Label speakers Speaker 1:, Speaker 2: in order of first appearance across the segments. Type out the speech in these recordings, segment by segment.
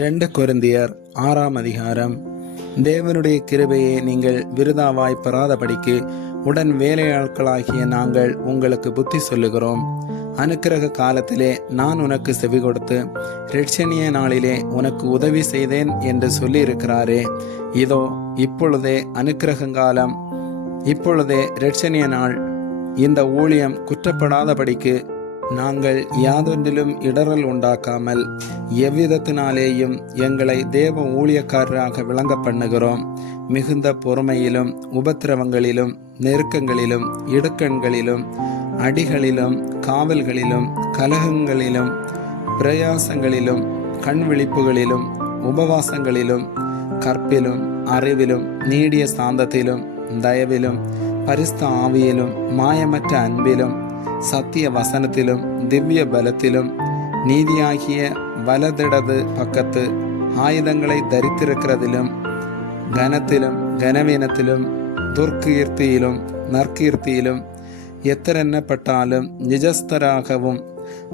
Speaker 1: ரெண்டு குருந்தியர் ஆறாம் அதிகாரம். தேவனுடைய கிருபையை நீங்கள் விருதாவாய் பெறாதபடிக்கு உடன் வேலையாட்களாகிய நாங்கள் உங்களுக்கு புத்தி சொல்லுகிறோம். அனுக்கிரக காலத்திலே நான் உனக்கு செவி கொடுத்து ரட்சணிய நாளிலே உனக்கு உதவி செய்தேன் என்று சொல்லியிருக்கிறாரே. இதோ இப்பொழுதே அனுக்கிரகங்காலம். இப்பொழுதே ரட்சணிய நாள். இந்த ஊழியம் குற்றப்படாதபடிக்கு நாங்கள் யாதொன்றிலும் இடறல் உண்டாக்காமல் எவ்விதத்தினாலேயும் எங்களை தேவ ஊழியக்காரராக விளங்க பண்ணுகிறோம். மிகுந்த பொறுமையிலும் உபத்திரவங்களிலும் நெருக்கங்களிலும் இடுக்கண்களிலும் அடிகளிலும் காவல்களிலும் கலகங்களிலும் பிரயாசங்களிலும் கண் விழிப்புகளிலும் உபவாசங்களிலும் கற்பிலும் அறிவிலும் நீடிய சாந்தத்திலும் தயவிலும் பரிஸ்த ஆவியிலும் மாயமற்ற அன்பிலும் சத்திய வசனத்திலும் திவ்ய பலத்திலும் நீதியாகிய வலதிடது பக்கத்து ஆயுதங்களை தரித்திருக்கிறதிலும் கனத்திலும் கனவீனத்திலும் துர்க்கீர்த்தியிலும் நற்கீர்த்தியிலும் எத்தரெண்ணப்பட்டாலும் நிஜஸ்தராகவும்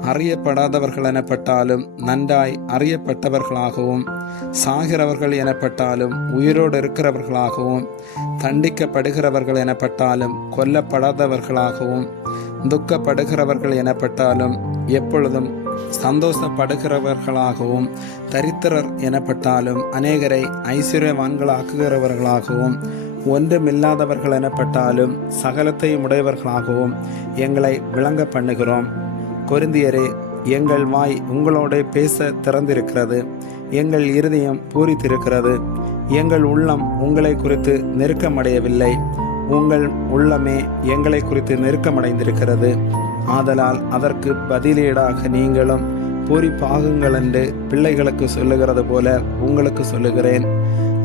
Speaker 1: அறியப்படாதவர்கள் எனப்பட்டாலும் நன்றாய் அறியப்பட்டவர்களாகவும் சாகிறவர்கள் எனப்பட்டாலும் உயிரோடு இருக்கிறவர்களாகவும் தண்டிக்கப்படுகிறவர்கள் எனப்பட்டாலும் கொல்லப்படாதவர்களாகவும் துக்கப்படுகிறவர்கள் எனப்பட்டாலும் எப்பொழுதும் சந்தோஷப்படுகிறவர்களாகவும் தரித்திரர் எனப்பட்டாலும் அநேகரை ஐஸ்வர்யவான்களாக்குகிறவர்களாகவும் ஒன்றுமில்லாதவர்கள் எனப்பட்டாலும் சகலத்தையும் உடையவர்களாகவும் எங்களை விளங்க பண்ணுகிறோம். கொருந்தியரே எங்கள் வாய் உங்களோட பேச திறந்திருக்கிறது. எங்கள் இருதயம் பூரித்திருக்கிறது. எங்கள் உள்ளம் உங்களை குறித்து நெருக்கமடையவில்லை. உங்கள் உள்ளமே எங்களை குறித்து நெருக்கமடைந்திருக்கிறது. ஆதலால் அதற்கு பதிலீடாக நீங்களும் பூரிப்பாகுங்கள் என்று பிள்ளைகளுக்கு சொல்லுகிறது போல உங்களுக்கு சொல்லுகிறேன்.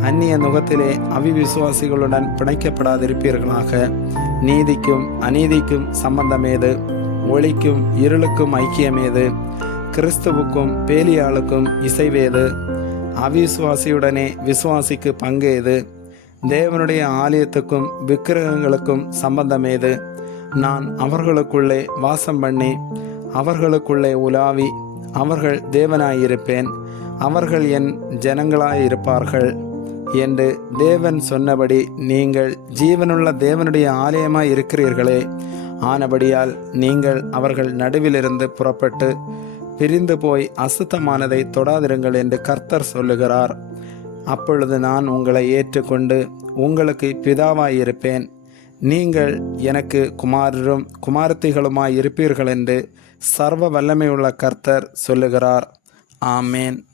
Speaker 1: அந்நிய நுகத்திலே அவிவிசுவாசிகளுடன் பிணைக்கப்படாதிருப்பீர்களாக. நீதிக்கும் அநீதிக்கும் சம்பந்தமேது ஒளிக்கும் இருளுக்கும் ஐக்கியமேது கிறிஸ்துவுக்கும் பேலியாளுக்கும் இசைவேது. அவிசுவாசியுடனே விசுவாசிக்கு பங்கேது. தேவனுடைய ஆலயத்துக்கும் விக்கிரகங்களுக்கும் சம்பந்தமேது. நான் அவர்களுக்குள்ளே வாசம் பண்ணி அவர்களுக்குள்ளே உலாவி அவர்கள் தேவனாயிருப்பேன் அவர்கள் என் ஜனங்களாயிருப்பார்கள் என்று தேவன் சொன்னபடி நீங்கள் ஜீவனுள்ள தேவனுடைய ஆலயமாய் இருக்கிறீர்களே ஆனபடியால் நீங்கள் அவர்கள் நடுவிலிருந்து புறப்பட்டு பிரிந்து போய் அசுத்தமானதை தொடாதிருங்கள் என்று கர்த்தர் சொல்லுகிறார். அப்பொழுது நான் உங்களை ஏற்றுக்கொண்டு உங்களுக்கு பிதாவாயிருப்பேன். நீங்கள் எனக்கு குமாரரும் குமாரத்திகளுமாய் இருப்பீர்கள் என்று சர்வ வல்லமையுள்ள கர்த்தர் சொல்லுகிறார். ஆமேன்.